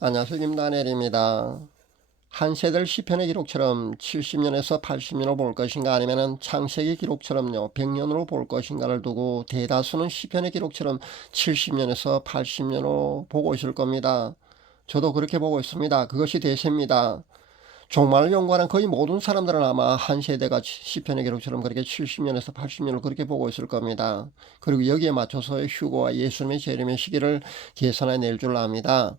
안녕하세요. 김다니엘입니다. 한 세대를 시편의 기록처럼 70년에서 80년으로 볼 것인가 아니면 창세기 기록처럼요 100년으로 볼 것인가를 두고 대다수는 시편의 기록처럼 70년에서 80년으로 보고 있을 겁니다. 저도 그렇게 보고 있습니다. 그것이 대세입니다. 종말을 연구하는 거의 모든 사람들은 아마 한 세대가 시편의 기록처럼 그렇게 70년에서 80년을 그렇게 보고 있을 겁니다. 그리고 여기에 맞춰서 휴거와 예수님의 재림의 시기를 계산해 낼 줄 압니다.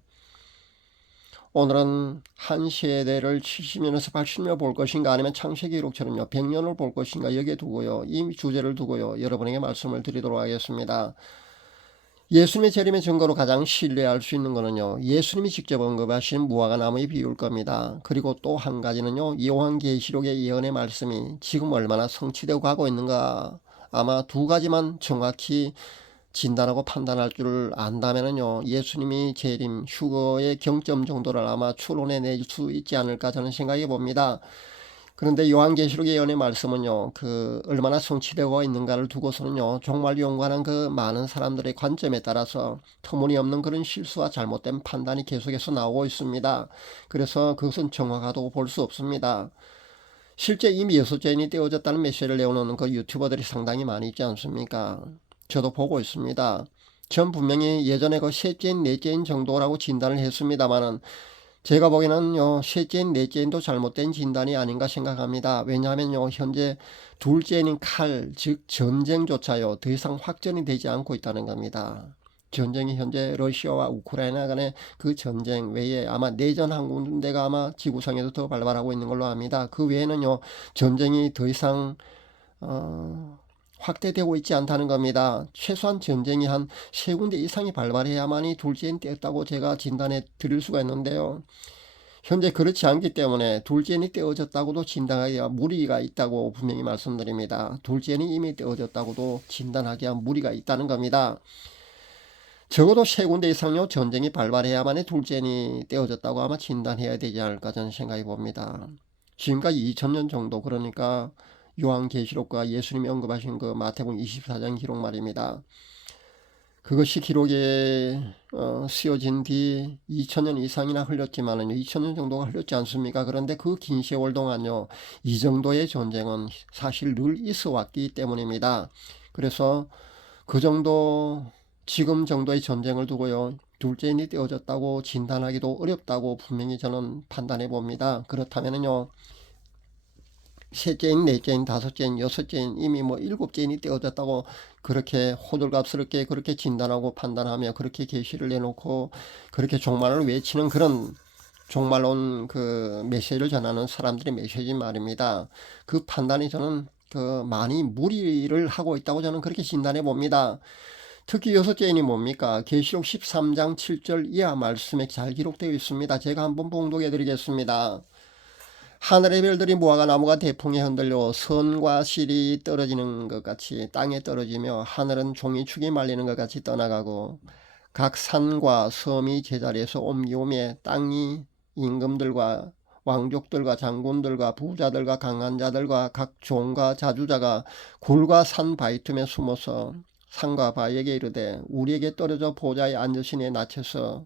오늘은 한 세대를 70년에서 80년 볼 것인가 아니면 창세기 기록처럼요 100년을 볼 것인가 여기에 두고요 이 주제를 두고요 여러분에게 말씀을 드리도록 하겠습니다. 예수님의 재림의 증거로 가장 신뢰할 수 있는 것은요 예수님이 직접 언급하신 무화과 나무의 비유일 겁니다. 그리고 또 한 가지는요 요한계시록의 예언의 말씀이 지금 얼마나 성취되고 가고 있는가, 아마 두 가지만 정확히 진단하고 판단할 줄 안다면요 예수님이 재림 휴거의 경점 정도를 아마 추론해 낼 수 있지 않을까 저는 생각해 봅니다. 그런데 요한계시록의 예언의 말씀은요 얼마나 성취되고 있는가를 두고서는요 정말 연구하는 그 많은 사람들의 관점에 따라서 터무니없는 그런 실수와 잘못된 판단이 계속해서 나오고 있습니다. 그래서 그것은 정확하다고 볼 수 없습니다. 실제 이미 여섯째인이 떼어졌다는 메시지를 내오는 그 유튜버들이 상당히 많이 있지 않습니까? 저도 보고 있습니다. 전 분명히 예전에 그 셋째인 넷째인 정도라고 진단을 했습니다만은 제가 보기에는요 셋째인 넷째인도 잘못된 진단이 아닌가 생각합니다. 왜냐하면요 현재 둘째인 칼, 즉 전쟁조차요 더 이상 확전이 되지 않고 있다는 겁니다. 전쟁이 현재 러시아와 우크라이나 간의 그 전쟁 외에 아마 내전 한 군데가 아마 지구상에도 더 발발하고 있는 걸로 압니다. 그 외에는요 전쟁이 더 이상 확대되고 있지 않다는 겁니다. 최소한 전쟁이 한 세 군데 이상이 발발해야만이 둘째인 떼었다고 제가 진단해 드릴 수가 있는데요. 현재 그렇지 않기 때문에 둘째인이 떼어졌다고도 진단하기가 무리가 있다고 분명히 말씀드립니다. 둘째인이 이미 떼어졌다고도 진단하기가 무리가 있다는 겁니다. 적어도 세 군데 이상요 전쟁이 발발해야만이 둘째인이 떼어졌다고 아마 진단해야 되지 않을까 저는 생각해 봅니다. 지금까지 2000년 정도, 그러니까 요한계시록과 예수님이 언급하신 그 마태복음 24장 기록 말입니다. 그것이 기록에 쓰여진 뒤 2000년 이상이나 흘렸지만은 2000년 정도가 흘렸지 않습니까? 그런데 그 긴 세월 동안요 이 정도의 전쟁은 사실 늘 있어 왔기 때문입니다. 그래서 그 정도, 지금 정도의 전쟁을 두고요 둘째인이 떼어졌다고 진단하기도 어렵다고 분명히 저는 판단해 봅니다. 그렇다면요 셋째인, 넷째인, 다섯째인, 여섯째인, 이미 뭐 일곱째인이 떼어졌다고 그렇게 호들갑스럽게 그렇게 진단하고 판단하며 그렇게 계시를 내놓고 그렇게 종말을 외치는 그런 종말론 그 메시지를 전하는 사람들의 메시지 말입니다. 그 판단이 저는 많이 무리를 하고 있다고 저는 그렇게 진단해 봅니다. 특히 여섯째인이 뭡니까? 계시록 13장 7절 이하 말씀에 잘 기록되어 있습니다. 제가 한번 봉독해 드리겠습니다. 하늘의 별들이 무화과 나무가 대풍에 흔들려 선과 실이 떨어지는 것 같이 땅에 떨어지며 하늘은 종이축이 말리는 것 같이 떠나가고 각 산과 섬이 제자리에서 옮기오며 땅이 임금들과 왕족들과 장군들과 부자들과 강한 자들과 각 종과 자주자가 굴과 산 바위 틈에 숨어서 산과 바위에게 이르되 우리에게 떨어져 보좌에 앉으시니 낯에서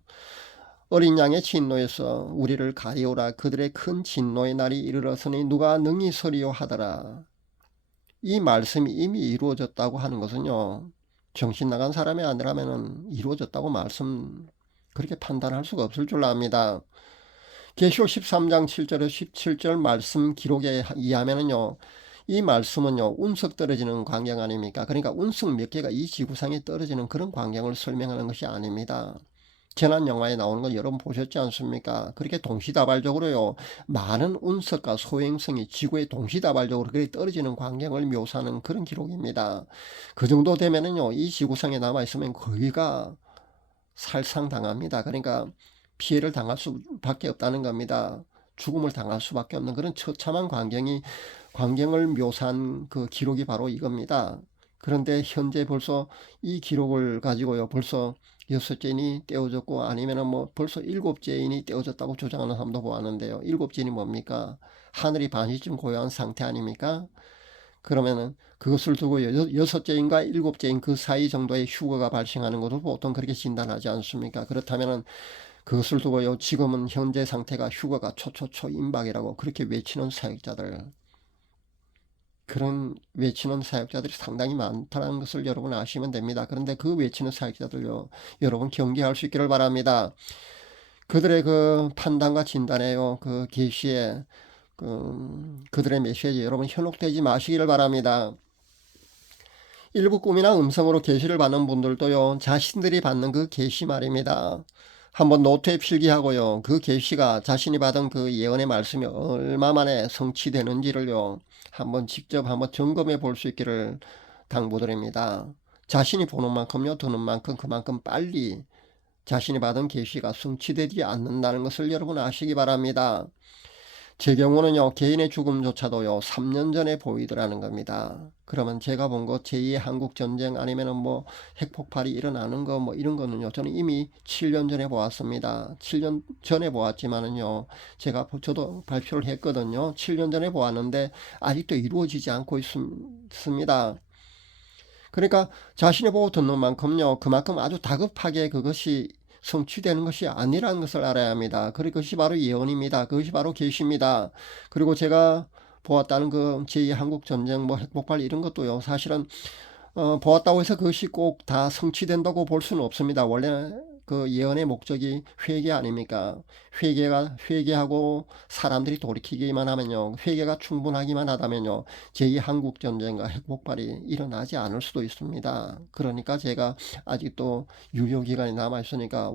어린 양의 진노에서 우리를 가리오라. 그들의 큰 진노의 날이 이르렀으니 누가 능히 서리요 하더라. 이 말씀이 이미 이루어졌다고 하는 것은요 정신 나간 사람이 아니라면 이루어졌다고 말씀 그렇게 판단할 수가 없을 줄 압니다. 계시록 13장 7절에서 17절 말씀 기록에 의하면요 이 말씀은요 운석 떨어지는 광경 아닙니까? 그러니까 운석 몇 개가 이 지구상에 떨어지는 그런 광경을 설명하는 것이 아닙니다. 재난 영화에 나오는 건 여러분 보셨지 않습니까? 그렇게 동시다발적으로요 많은 운석과 소행성이 지구에 동시다발적으로 그렇게 떨어지는 광경을 묘사하는 그런 기록입니다. 그 정도 되면은요 이 지구상에 남아있으면 거의가 살상당합니다. 그러니까 피해를 당할 수밖에 없다는 겁니다. 죽음을 당할 수밖에 없는 그런 처참한 광경을 묘사한 그 기록이 바로 이겁니다. 그런데 현재 벌써 이 기록을 가지고요 벌써 여섯째인이 떼어졌고 아니면은 뭐 벌써 일곱째인이 떼어졌다고 주장하는 사람도 보았는데요. 일곱째인이 뭡니까? 하늘이 반시쯤 고요한 상태 아닙니까? 그러면은 그것을 두고 여섯째인과 일곱째인 그 사이 정도의 휴거가 발생하는 것을 보통 그렇게 진단하지 않습니까? 그렇다면은 그것을 두고요, 지금은 현재 상태가 휴가가 초초초 임박이라고 그렇게 외치는 사역자들, 그런 외치는 사역자들이 상당히 많다는 것을 여러분 아시면 됩니다. 그런데 그 외치는 사역자들요, 여러분 경계할 수 있기를 바랍니다. 그들의 그 판단과 진단에요, 그 계시에 그들의 메시지에 여러분 현혹되지 마시기를 바랍니다. 일부 꿈이나 음성으로 계시를 받는 분들도요, 자신들이 받는 그 계시 말입니다. 한번 노트에 필기하고요, 그 계시가 자신이 받은 그 예언의 말씀이 얼마 만에 성취되는지를요, 한번 직접 한번 점검해 볼 수 있기를 당부드립니다. 자신이 보는 만큼요, 듣는 만큼 그만큼 빨리 자신이 받은 계시가 성취되지 않는다는 것을 여러분 아시기 바랍니다. 제 경우는요, 개인의 죽음조차도요, 3년 전에 보이더라는 겁니다. 그러면 제가 본 거 제2의 한국전쟁 아니면은 뭐 핵폭발이 일어나는 거 뭐 이런 거는요, 저는 이미 7년 전에 보았습니다. 7년 전에 보았지만은요, 저도 발표를 했거든요. 7년 전에 보았는데 아직도 이루어지지 않고 있습니다. 그러니까 자신이 보고 듣는 만큼요, 그만큼 아주 다급하게 그것이 성취되는 것이 아니라는 것을 알아야 합니다. 그것이 바로 예언입니다. 그것이 바로 계시입니다. 그리고 제가 보았다는 그 제2한국전쟁 뭐 핵폭발 이런 것도요, 사실은 보았다고 해서 그것이 꼭 다 성취된다고 볼 수는 없습니다. 원래 그 예언의 목적이 회개 아닙니까? 회개하고 사람들이 돌이키기만 하면요, 회개가 충분하기만 하다면요, 제2한국전쟁과 핵폭발이 일어나지 않을 수도 있습니다. 그러니까 제가 아직도 유효기간이 남아있으니까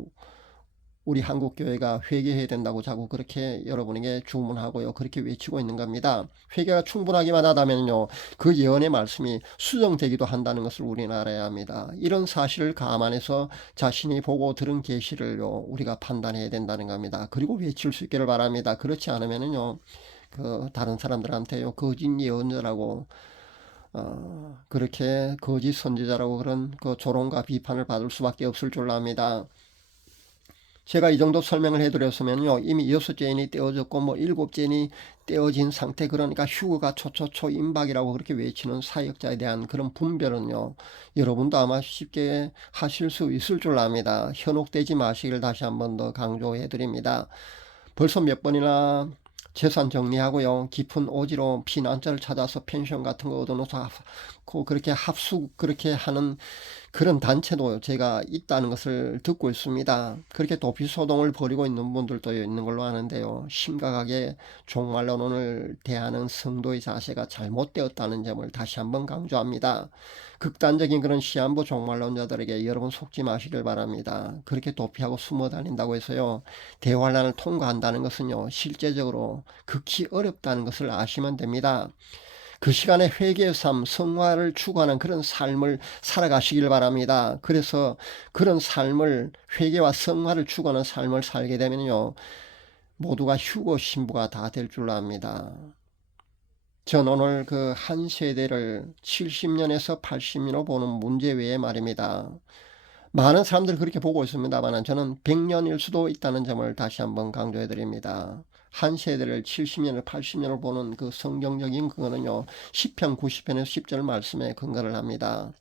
우리 한국교회가 회개해야 된다고 자꾸 그렇게 여러분에게 주문하고요, 그렇게 외치고 있는 겁니다. 회개가 충분하기만 하다면요, 그 예언의 말씀이 수정되기도 한다는 것을 우리는 알아야 합니다. 이런 사실을 감안해서 자신이 보고 들은 계시를요, 우리가 판단해야 된다는 겁니다. 그리고 외칠 수 있기를 바랍니다. 그렇지 않으면요, 그 다른 사람들한테요, 거짓 예언자라고 그렇게 거짓 선지자라고 그런 그 조롱과 비판을 받을 수밖에 없을 줄 압니다. 제가 이 정도 설명을 해드렸으면요, 이미 6제인이 떼어졌고 뭐 7제인이 떼어진 상태, 그러니까 휴거가 초초초 임박이라고 그렇게 외치는 사역자에 대한 그런 분별은요, 여러분도 아마 쉽게 하실 수 있을 줄 압니다. 현혹되지 마시길 다시 한번 더 강조해 드립니다. 벌써 몇 번이나 재산 정리하고요, 깊은 오지로 피난처를 찾아서 펜션 같은 거 얻어놓아서 그렇게 합숙 그렇게 하는 그런 단체도 제가 있다는 것을 듣고 있습니다. 그렇게 도피소동을 벌이고 있는 분들도 있는 걸로 아는데요, 심각하게 종말론을 대하는 성도의 자세가 잘못되었다는 점을 다시 한번 강조합니다. 극단적인 그런 시한부 종말론자들에게 여러분 속지 마시길 바랍니다. 그렇게 도피하고 숨어 다닌다고 해서요, 대환란을 통과한다는 것은요, 실제적으로 극히 어렵다는 것을 아시면 됩니다. 그 시간에 회개의 삶, 성화를 추구하는 그런 삶을 살아가시길 바랍니다. 그래서 그런 삶을, 회개와 성화를 추구하는 삶을 살게 되면요, 모두가 휴거 신부가 다 될 줄 압니다. 전 오늘 그 한 세대를 70년에서 80년으로 보는 문제 외에 말입니다, 많은 사람들이 그렇게 보고 있습니다만 저는 100년일 수도 있다는 점을 다시 한번 강조해 드립니다. 한 세대를 70년을 80년을 보는 그 성경적인 그거는요, 10편 90편에서 10절 말씀에 근거를 합니다.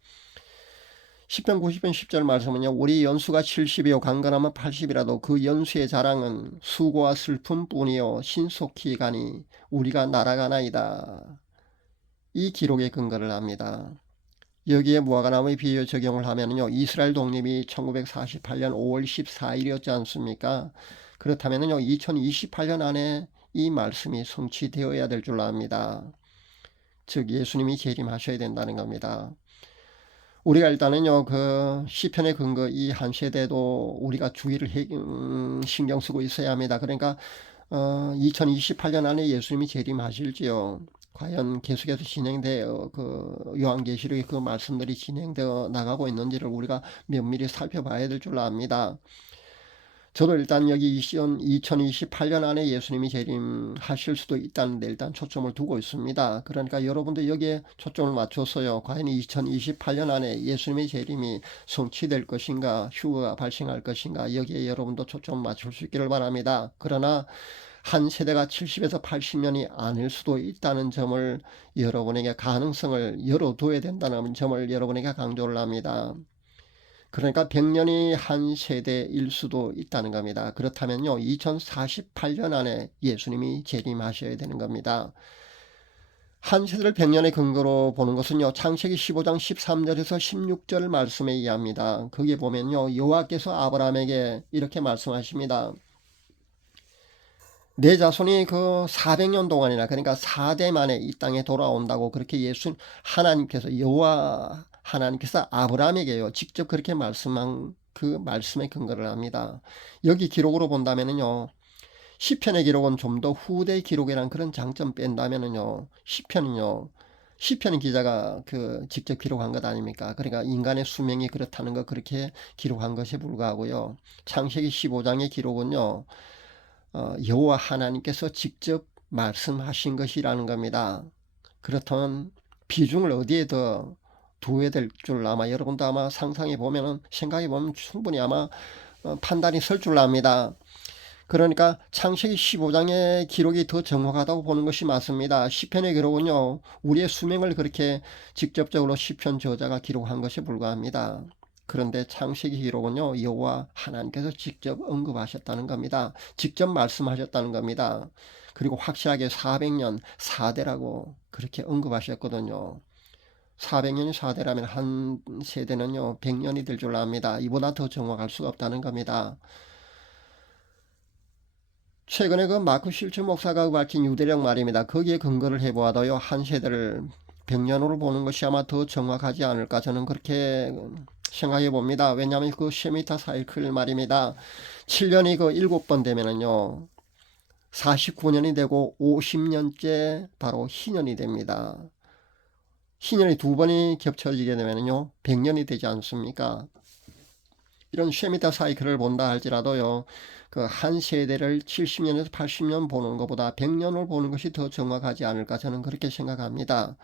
10편 90편 10절 말씀은요, 우리 연수가 70이요 강건하면 80이라도 그 연수의 자랑은 수고와 슬픔 뿐이요 신속히 가니 우리가 날아가나이다. 이 기록에 근거를 합니다. 여기에 무화과나무의 비유 적용을 하면요, 이스라엘 독립이 1948년 5월 14일이었지 않습니까? 그렇다면요, 2028년 안에 이 말씀이 성취되어야 될 줄 압니다. 즉 예수님이 재림하셔야 된다는 겁니다. 우리가 일단은요, 그 시편의 근거 이 한 세대도 우리가 주의를 신경 쓰고 있어야 합니다. 그러니까 2028년 안에 예수님이 재림하실지요, 과연 계속해서 진행되어 그 요한계시록의 그 말씀들이 진행되어 나가고 있는지를 우리가 면밀히 살펴봐야 될 줄 압니다. 저도 일단 여기 2028년 안에 예수님이 재림하실 수도 있다는데 일단 초점을 두고 있습니다. 그러니까 여러분도 여기에 초점을 맞춰서요, 과연 2028년 안에 예수님의 재림이 성취될 것인가, 휴거가 발생할 것인가, 여기에 여러분도 초점을 맞출 수 있기를 바랍니다. 그러나 한 세대가 70에서 80년이 아닐 수도 있다는 점을, 여러분에게 가능성을 열어둬야 된다는 점을 여러분에게 강조를 합니다. 그러니까 100년이 한 세대일 수도 있다는 겁니다. 그렇다면요, 2048년 안에 예수님이 재림하셔야 되는 겁니다. 한 세대를 100년의 근거로 보는 것은요, 창세기 15장 13절에서 16절 말씀에 의합니다. 거기에 보면요, 여호와께서 아브라함에게 이렇게 말씀하십니다. 내 자손이 그 400년 동안이나, 그러니까 4대 만에 이 땅에 돌아온다고, 그렇게 하나님께서, 여호와 하나님께서 아브라함에게요 직접 그렇게 말씀한 그 말씀에 근거를 합니다. 여기 기록으로 본다면은요, 시편의 기록은 좀 더 후대 기록이란 그런 장점 뺀다면은요, 시편 기자가 그 직접 기록한 것 아닙니까? 그러니까 인간의 수명이 그렇다는 거 그렇게 기록한 것에 불과하고요. 창세기 15장의 기록은요, 여호와 하나님께서 직접 말씀하신 것이라는 겁니다. 그렇다면 비중을 어디에 더 두어야 될 줄 아마 여러분도 아마 상상해 보면은, 생각해 보면 충분히 아마 판단이 설 줄 압니다. 그러니까 창세기 15장의 기록이 더 정확하다고 보는 것이 맞습니다. 시편의 기록은요, 우리의 수명을 그렇게 직접적으로 시편 저자가 기록한 것에 불과합니다. 그런데 창세기 기록은요, 여호와 하나님께서 직접 언급하셨다는 겁니다. 직접 말씀하셨다는 겁니다. 그리고 확실하게 400년 4대라고 그렇게 언급하셨거든요. 400년이 4대라면 한 세대는요 100년이 될 줄 압니다. 이보다 더 정확할 수가 없다는 겁니다. 최근에 그 마크 실츠 목사가 밝힌 유대력 말입니다. 거기에 근거를 해보아도요, 한 세대를 100년으로 보는 것이 아마 더 정확하지 않을까, 저는 그렇게 생각해 봅니다. 왜냐하면 그 쉐미타 사이클 말입니다. 7년이 그 7번 되면은요, 49년이 되고 50년째 바로 희년이 됩니다. 희년이 2번이 겹쳐지게 되면요 100년이 되지 않습니까? 이런 쉐미타 사이클을 본다 할지라도요, 그 한 세대를 70년에서 80년 보는 것보다 100년을 보는 것이 더 정확하지 않을까, 저는 그렇게 생각합니다.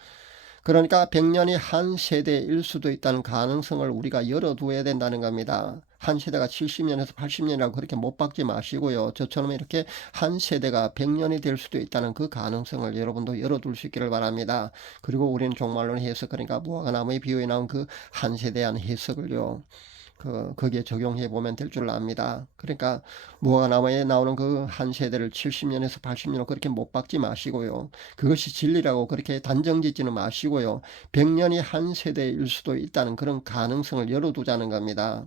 그러니까 100년이 한 세대일 수도 있다는 가능성을 우리가 열어두어야 된다는 겁니다. 한 세대가 70년에서 80년이라고 그렇게 못 박지 마시고요, 저처럼 이렇게 한 세대가 100년이 될 수도 있다는 그 가능성을 여러분도 열어둘 수 있기를 바랍니다. 그리고 우리는 종말론 해석, 그러니까 무화과 나무의 비유에 나온 그 한 세대에 대한 해석을요, 거기에 적용해 보면 될 줄 압니다. 그러니까 무화과나무에 나오는 그 한 세대를 70년에서 80년으로 그렇게 못 박지 마시고요, 그것이 진리라고 그렇게 단정 짓지는 마시고요, 100년이 한 세대일 수도 있다는 그런 가능성을 열어두자는 겁니다.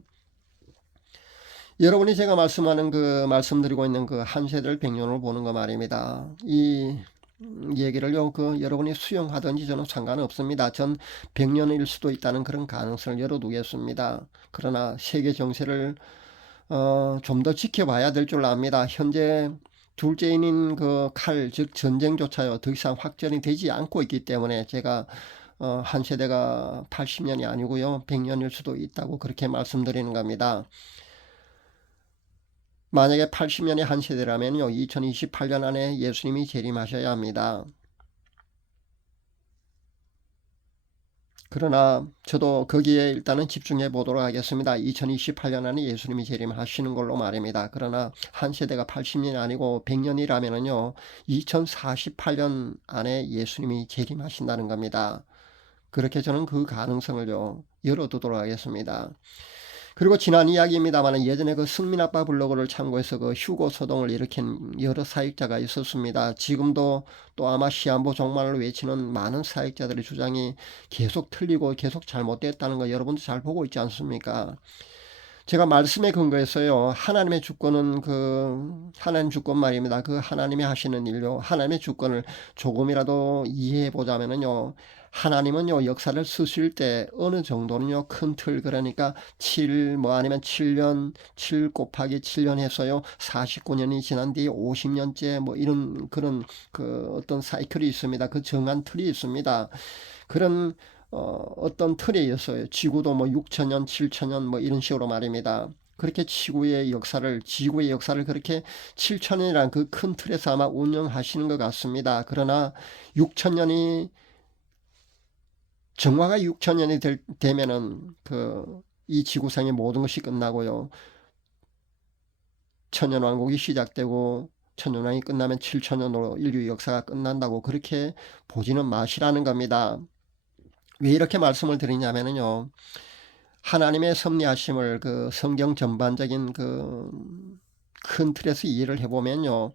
여러분이 제가 말씀드리고 있는 그 한 세대를 100년으로 보는 거 말입니다. 이 얘기를요, 여러분이 수용하든지 저는 상관없습니다. 전 100년일 수도 있다는 그런 가능성을 열어두겠습니다. 그러나 세계 정세를 좀 더 지켜봐야 될 줄 압니다. 현재 둘째인인 그 즉 전쟁조차요 더 이상 확전이 되지 않고 있기 때문에 제가 한 세대가 80년이 아니고요 100년일 수도 있다고 그렇게 말씀드리는 겁니다. 만약에 80년이 한 세대라면요 2028년 안에 예수님이 재림하셔야 합니다. 그러나 저도 거기에 일단은 집중해 보도록 하겠습니다. 2028년 안에 예수님이 재림하시는 걸로 말입니다. 그러나 한 세대가 80년이 아니고 100년이라면요 2048년 안에 예수님이 재림하신다는 겁니다. 그렇게 저는 그 가능성을요 열어두도록 하겠습니다. 그리고 지난 이야기입니다만, 예전에 그 승민아빠 블로그를 참고해서 그 휴고 소동을 일으킨 여러 사역자가 있었습니다. 지금도 또 아마 시한부 종말을 외치는 많은 사역자들의 주장이 계속 틀리고 계속 잘못됐다는 거 여러분도 잘 보고 있지 않습니까? 제가 말씀에 근거해서요, 하나님의 주권은 하나님 주권 말입니다. 그 하나님이 하시는 일요, 하나님의 주권을 조금이라도 이해해 보자면은요, 하나님은요 역사를 쓰실 때 어느 정도는요 큰 틀, 그러니까 7 아니면 7년 7 곱하기 7년 해서요 49년이 지난 뒤에 50년째 이런 그런 어떤 사이클이 있습니다. 그 정한 틀이 있습니다. 그런 어떤 틀에 의해서요 지구도 6천년 7천년 이런 식으로 말입니다. 그렇게 지구의 역사를 그렇게 7천년이라는 그 큰 틀에서 아마 운영하시는 것 같습니다. 그러나 6천년이 정화가 6천년이 되면은 이 지구상의 모든 것이 끝나고요, 천년왕국이 시작되고 천년왕이 끝나면 7천년으로 인류의 역사가 끝난다고 그렇게 보지는 마시라는 겁니다. 왜 이렇게 말씀을 드리냐면요, 하나님의 섭리하심을 그 성경 전반적인 그 큰 틀에서 이해를 해보면요.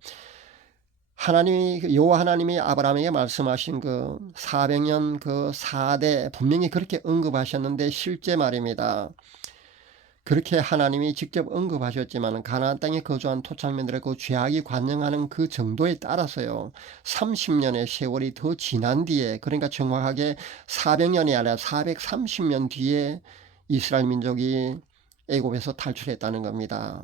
여호와 하나님이 아브라함에게 말씀하신 그 400년 그 4대 분명히 그렇게 언급하셨는데 실제 말입니다. 그렇게 하나님이 직접 언급하셨지만 가나안 땅에 거주한 토착민들의 그 죄악이 관영하는 그 정도에 따라서요. 30년의 세월이 더 지난 뒤에, 그러니까 정확하게 400년이 아니라 430년 뒤에 이스라엘 민족이 애굽에서 탈출했다는 겁니다.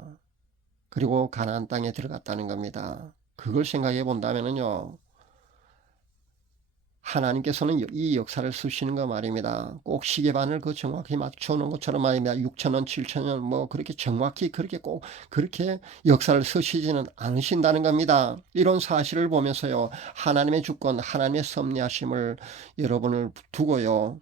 그리고 가나안 땅에 들어갔다는 겁니다. 그걸 생각해 본다면요. 하나님께서는 이 역사를 쓰시는 거 말입니다. 꼭 시계반을 그 정확히 맞춰 놓은 것처럼 말입니다. 6천년, 7천년 뭐 그렇게 정확히 그렇게 꼭 그렇게 역사를 쓰시지는 않으신다는 겁니다. 이런 사실을 보면서요. 하나님의 주권, 하나님의 섭리하심을 여러분을 두고요.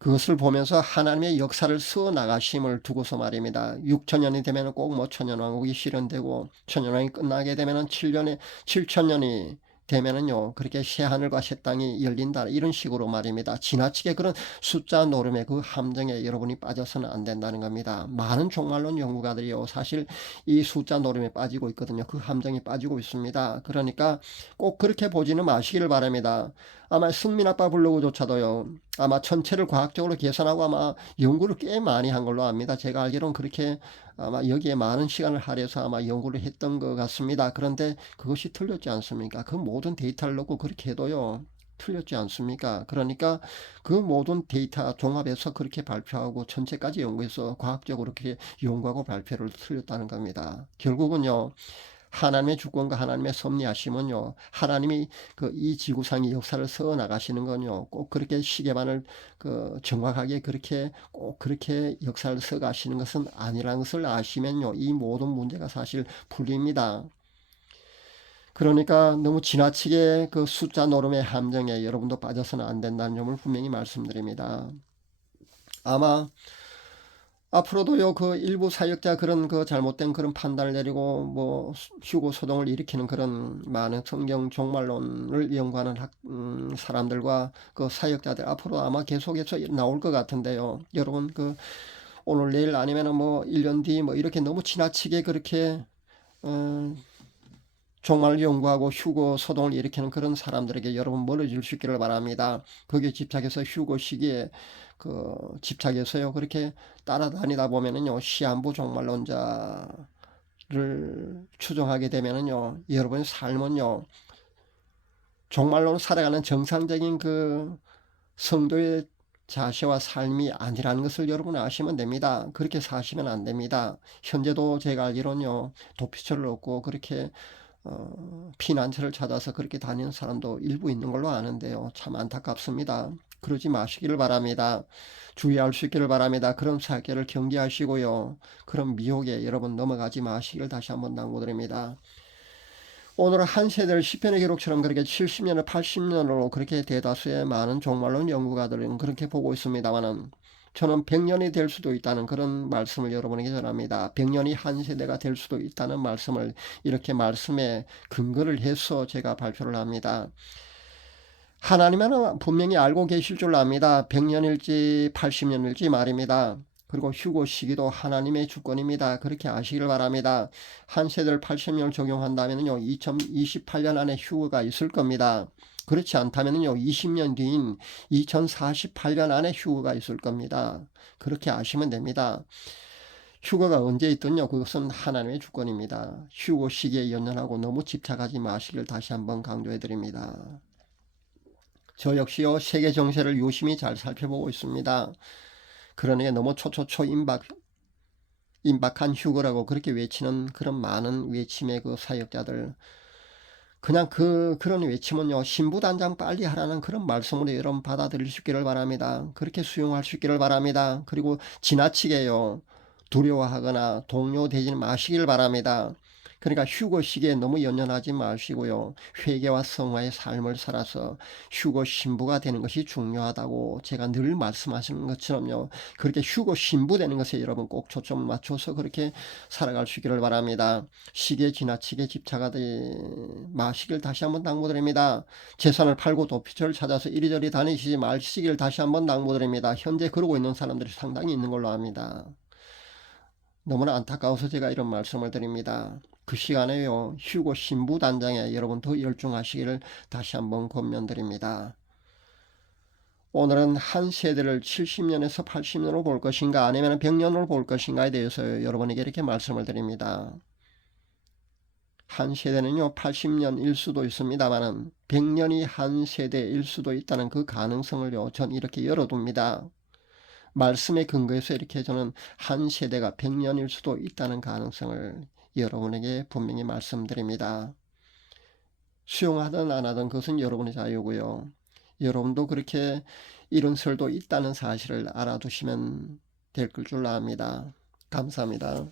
그것을 보면서 하나님의 역사를 써 나가심을 두고서 말입니다. 6천년이 되면 꼭 뭐 천년왕국이 실현되고 천년왕국이 끝나게 되면 7천년이 되면은요 그렇게 새 하늘과 새 땅이 열린다 이런 식으로 말입니다. 지나치게 그런 숫자 노름의 그 함정에 여러분이 빠져서는 안 된다는 겁니다. 많은 종말론 연구가들이요 사실 이 숫자 노름에 빠지고 있거든요. 그 함정에 빠지고 있습니다. 그러니까 꼭 그렇게 보지는 마시기를 바랍니다. 아마 승민 아빠 블로그조차도요 아마 전체를 과학적으로 계산하고 아마 연구를 꽤 많이 한 걸로 압니다. 제가 알기로는 그렇게 아마 여기에 많은 시간을 할애해서 아마 연구를 했던 것 같습니다. 그런데 그것이 틀렸지 않습니까? 그 모든 데이터를 넣고 그렇게 해도요. 틀렸지 않습니까? 그러니까 그 모든 데이터 종합해서 그렇게 발표하고 전체까지 연구해서 과학적으로 그렇게 연구하고 발표를 틀렸다는 겁니다. 결국은요. 하나님의 주권과 하나님의 섭리하심은요. 하나님이 그 이 지구상의 역사를 써 나가시는 건요. 꼭 그렇게 시계반을 그 정확하게 그렇게 꼭 그렇게 역사를 써 가시는 것은 아니라는 것을 아시면요. 이 모든 문제가 사실 풀립니다. 그러니까 너무 지나치게 그 숫자 노름의 함정에 여러분도 빠져서는 안 된다는 점을 분명히 말씀드립니다. 아마 앞으로도요, 그 일부 사역자 그런 그 잘못된 그런 판단을 내리고 뭐 휴고 소동을 일으키는 그런 많은 성경 종말론을 연구하는 사람들과 그 사역자들 앞으로 아마 계속해서 나올 것 같은데요. 여러분 그 오늘 내일 아니면은 뭐 1년 뒤 뭐 이렇게 너무 지나치게 그렇게 어, 종말을 연구하고 휴고 소동을 일으키는 그런 사람들에게 여러분 멀어질 수 있기를 바랍니다. 거기에 집착해서 휴고 시기에 그 집착해서요 그렇게 따라다니다 보면은요 시한부 종말론자를 추종하게 되면은요 여러분의 삶은요 종말론 살아가는 정상적인 그 성도의 자세와 삶이 아니라는 것을 여러분 아시면 됩니다. 그렇게 사시면 안 됩니다. 현재도 제가 알기로는요 도피처를 얻고 그렇게 피난처를 찾아서 그렇게 다니는 사람도 일부 있는 걸로 아는데요. 참 안타깝습니다. 그러지 마시기를 바랍니다. 주의할 수 있기를 바랍니다. 그런 사계를 경계하시고요. 그런 미혹에 여러분 넘어가지 마시기를 다시 한번 당부드립니다. 오늘 한 세대를 시편의 기록처럼 그렇게 70년을 80년으로 그렇게 대다수의 많은 종말론 연구가들은 그렇게 보고 있습니다만은 저는 100년이 될 수도 있다는 그런 말씀을 여러분에게 전합니다. 100년이 한 세대가 될 수도 있다는 말씀을 이렇게 말씀에 근거를 해서 제가 발표를 합니다. 하나님은 분명히 알고 계실 줄 압니다. 100년일지 80년일지 말입니다. 그리고 휴고 시기도 하나님의 주권입니다. 그렇게 아시길 바랍니다. 한 세대를 80년을 적용한다면요 2028년 안에 휴고가 있을 겁니다. 그렇지 않다면요 20년 뒤인 2048년 안에 휴고가 있을 겁니다. 그렇게 아시면 됩니다. 휴거가 언제 있든요 그것은 하나님의 주권입니다. 휴고 시기에 연연하고 너무 집착하지 마시길 다시 한번 강조해 드립니다. 저 역시요 세계 정세를 유심히 잘 살펴보고 있습니다. 그러니 너무 초초초 임박한 휴거라고 그렇게 외치는 그런 많은 외침의 그 사역자들 그냥 그런 외침은요 신부단장 빨리 하라는 그런 말씀으로 여러분 받아들일 수 있기를 바랍니다. 그렇게 수용할 수 있기를 바랍니다. 그리고 지나치게요 두려워하거나 동요되지 마시길 바랍니다. 그러니까 휴거 시기에 너무 연연하지 마시고요. 회개와 성화의 삶을 살아서 휴거 신부가 되는 것이 중요하다고 제가 늘 말씀하시는 것처럼요. 그렇게 휴거 신부 되는 것에 여러분 꼭 초점을 맞춰서 그렇게 살아갈 수 있기를 바랍니다. 시기에 지나치게 집착하지 마시길 다시 한번 당부드립니다. 재산을 팔고 도피처를 찾아서 이리저리 다니시지 마시길 다시 한번 당부드립니다. 현재 그러고 있는 사람들이 상당히 있는 걸로 압니다. 너무나 안타까워서 제가 이런 말씀을 드립니다. 그 시간에요. 휴고 신부 단장에 여러분 더 열중하시기를 다시 한번 권면드립니다. 오늘은 한 세대를 70년에서 80년으로 볼 것인가 아니면 100년으로 볼 것인가에 대해서 여러분에게 이렇게 말씀을 드립니다. 한 세대는요 80년일 수도 있습니다만 100년이 한 세대일 수도 있다는 그 가능성을요 전 이렇게 열어둡니다. 말씀에 근거해서 이렇게 저는 한 세대가 100년일 수도 있다는 가능성을 여러분에게 분명히 말씀드립니다. 수용하든 안 하든 그것은 여러분의 자유고요. 여러분도 그렇게 이런 설도 있다는 사실을 알아두시면 될 줄 압니다. 감사합니다.